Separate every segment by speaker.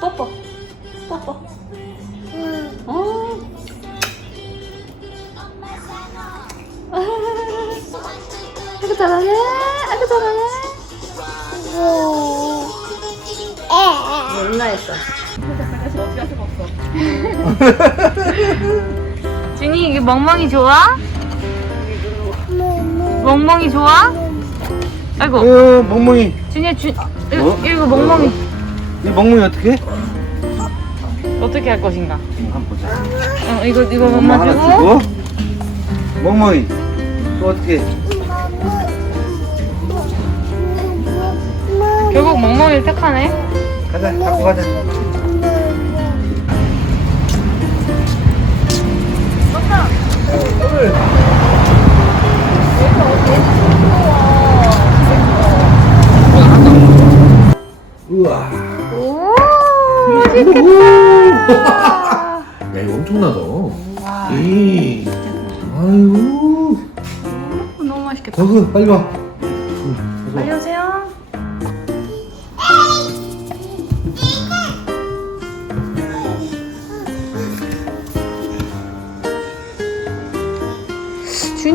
Speaker 1: 뽀뽀 뽀뽀. 몰라 했어. 준이 이게 멍멍이 좋아? 멍멍이 좋아?
Speaker 2: 아이고 어, 멍멍이.
Speaker 1: 준이야 준 이거, 어? 이거 멍멍이
Speaker 2: 이 멍멍이 어떻게? 해?
Speaker 1: 어떻게 할 것인가? 한번 보자. 어, 이거 이거 엄마 주고 주고.
Speaker 2: 멍멍이. 또 어떻게? 해?
Speaker 1: 결국 멍멍이를 택하네.
Speaker 2: 가자, 갖고 가자. 우와. 오야 이거 엄청나다. 에이.
Speaker 1: 아유. 너무 맛있겠다.
Speaker 2: 저그 빨리 와.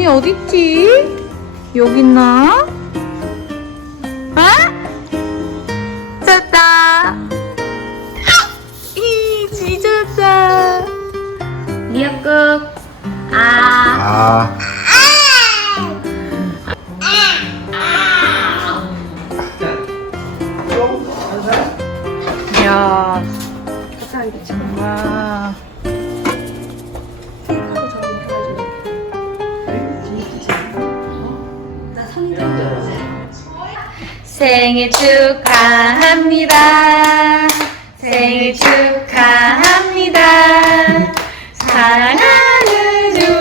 Speaker 1: 어딨지? 여기 있나? 아? 찾았다. 이 찾았다. 미역국. 아. 아. 이야. 와.
Speaker 3: 생일 축하합니다. 생일 축하합니다. 사랑하는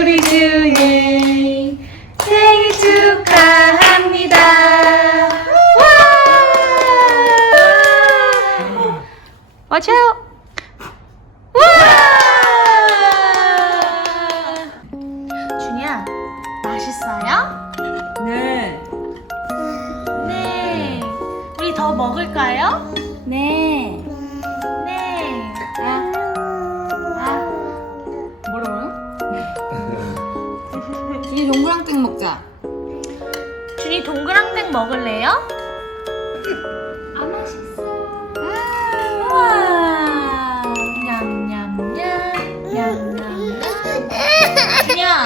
Speaker 3: 우리 준이 생일 축하합니다. 와!
Speaker 1: 와줘요. 와!
Speaker 3: 준이야, 맛있어요?
Speaker 1: 네. 네.
Speaker 3: 더 먹을까요?
Speaker 1: 네.
Speaker 3: 네. 아.
Speaker 1: 아. 뭐라고요? 준이 동그랑땡 먹자.
Speaker 3: 준이 동그랑땡 먹을래요? 아 맛있어. 우와. 냠냠냠. 냠냠냠. 준이야.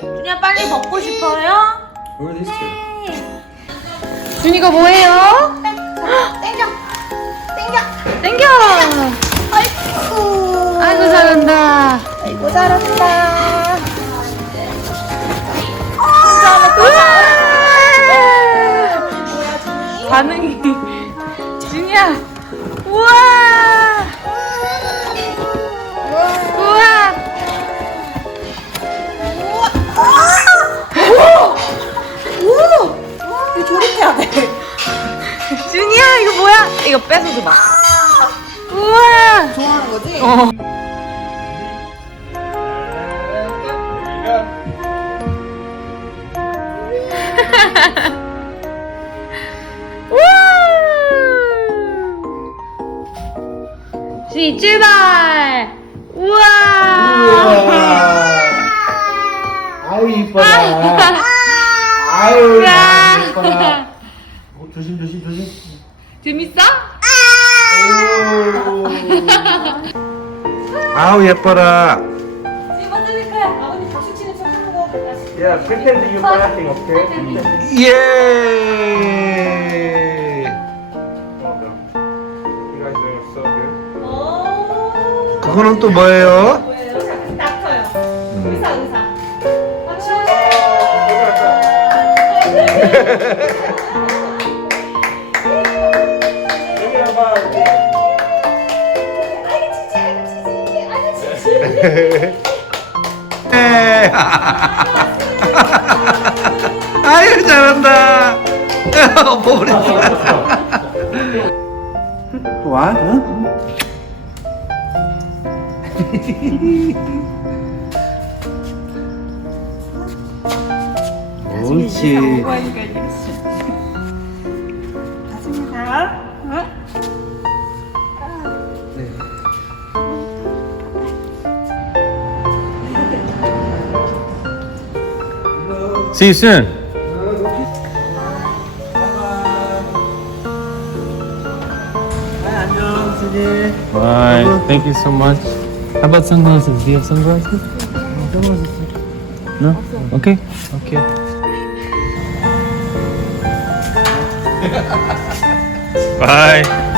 Speaker 3: 준이야 빨리 먹고 싶어요?
Speaker 2: Where is it?
Speaker 1: 준이가 뭐해요?
Speaker 3: 땡겨. 땡겨.
Speaker 1: 땡겨. 아이고. 아이고 잘한다. 아이고 잘한다. 우와. 반응이. 준이야. 우와. 하는 거지? 어. 우와. 준이 출발. 우와.
Speaker 2: 아유 이뻐라. 아유 우와. 이뻐라. 어, 조심 조심 조심. 재밌어? 아우 예뻐라. Yeah, pretend that you're laughing, okay? 예. You guys doing so good. 오. 그거는 또 뭐예요? 뭐 아유 잘한다. 머리. 와? 옳지. See you soon. Bye. Thank you so much. How about sunglasses? Do you have sunglasses? No? Okay.
Speaker 4: Okay. Bye.